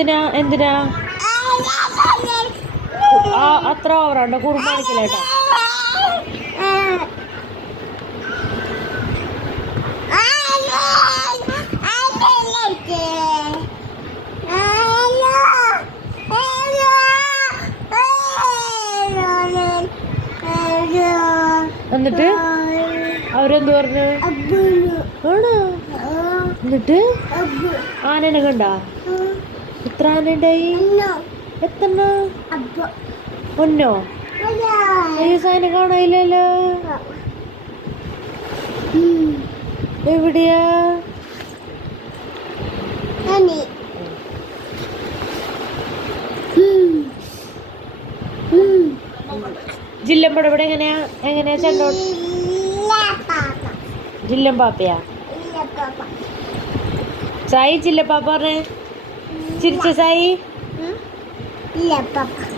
എന്തിനാ എന്തിനാ? ആ അത്ര ഓവറാണ്ടോ കുറുമാണിക്കലേട്ടാ എന്നിട്ട്? അവരെന്ത് പറഞ്ഞു? ആണോ? എന്നിട്ട്? ആനനെ കണ്ടാ? എത്ര ആന ഉണ്ടായി എത്ര ഒന്നോ അയ്യോ. സാധനം കാണാനില്ലല്ലോ. എവിടെയാ? ജില്ലമ്പട ഇവിടെ എങ്ങനെയാ? എങ്ങനെയാ ചെണ്ടോ ജില്ലം പാപ്പയാ? സായി ജില്ല പാപ്പ പറഞ്ഞേ. ചിരിച്ച സായി? ഇല്ല പാപ്പ.